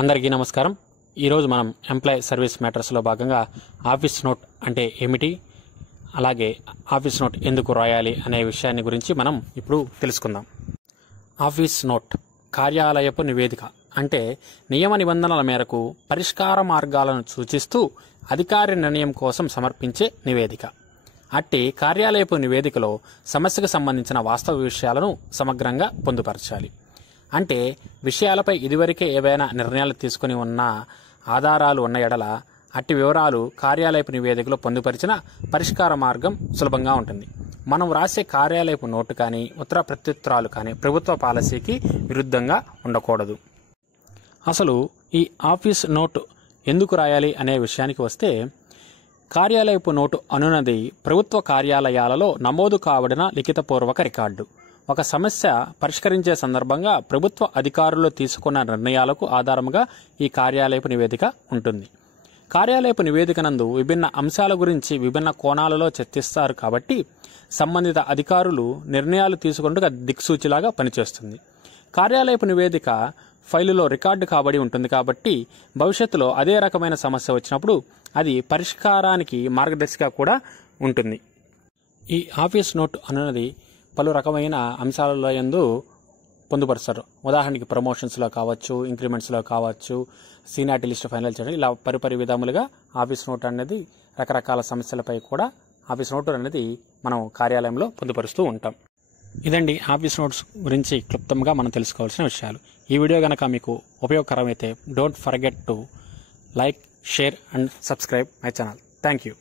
అందరికీ నమస్కారం। ఈరోజు మనం ఎంప్లాయీ సర్వీస్ మ్యాటర్స్లో భాగంగా ఆఫీస్ నోట్ అంటే ఏమిటి, అలాగే ఆఫీస్ నోట్ ఎందుకు రాయాలి అనే విషయాన్ని గురించి మనం ఇప్పుడు తెలుసుకుందాం। ఆఫీస్ నోట్ కార్యాలయపు నివేదిక అంటే నియమ నిబంధనల మేరకు పరిష్కార మార్గాలను సూచిస్తూ అధికారి నిర్ణయం కోసం సమర్పించే నివేదిక। అట్టి కార్యాలయపు నివేదికలో సమస్యకు సంబంధించిన వాస్తవ విషయాలను సమగ్రంగా పొందుపరచాలి। అంటే విషయాలపై ఇదివరకే ఏవైనా నిర్ణయాలు తీసుకుని ఉన్న ఆధారాలు ఉన్న ఎడల అట్టి వివరాలు కార్యాలయపు నివేదికలో పొందుపరిచిన పరిష్కార మార్గం సులభంగా ఉంటుంది। మనం రాసే కార్యాలయపు నోటు కానీ ఉత్తర ప్రత్యుత్తరాలు కానీ ప్రభుత్వ పాలసీకి విరుద్ధంగా ఉండకూడదు। అసలు ఈ ఆఫీస్ నోటు ఎందుకు రాయాలి అనే విషయానికి వస్తే, కార్యాలయపు నోటు అనున్నది ప్రభుత్వ కార్యాలయాలలో నమోదు కాబడిన లిఖితపూర్వక రికార్డు। ఒక సమస్య పరిష్కరించే సందర్భంగా ప్రభుత్వ అధికారులు తీసుకున్న నిర్ణయాలకు ఆధారముగా ఈ కార్యాలయపు నివేదిక ఉంటుంది। కార్యాలయపు నివేదిక నందు విభిన్న అంశాల గురించి విభిన్న కోణాలలో చర్చిస్తారు కాబట్టి సంబంధిత అధికారులు నిర్ణయాలు తీసుకుంటూ దిక్సూచిలాగా పనిచేస్తుంది। కార్యాలయపు నివేదిక ఫైలులో రికార్డు కాబడి ఉంటుంది కాబట్టి భవిష్యత్తులో అదే రకమైన సమస్య వచ్చినప్పుడు అది పరిష్కారానికి మార్గదర్శిగా కూడా ఉంటుంది। ఈ ఆఫీస్ నోట్ అనున్నది పలు రకమైన అంశాలలో యందు పొందుపరుస్తారు। ఉదాహరణకి ప్రమోషన్స్లో కావచ్చు, ఇంక్రిమెంట్స్లో కావచ్చు, సీనియారిటీ లిస్ట్ ఫైనల్ చేయడం, ఇలా పరిపరి విధములుగా ఆఫీస్ నోట్ అనేది రకరకాల సమస్యలపై కూడా ఆఫీస్ నోట్ అనేది మనం కార్యాలయంలో పొందుపరుస్తూ ఉంటాం। ఇదండి ఆఫీస్ నోట్స్ గురించి క్లుప్తంగా మనం తెలుసుకోవాల్సిన విషయాలు। ఈ వీడియో కనుక మీకు ఉపయోగకరమైతే don't forget to like, share and subscribe my channel. Thank you.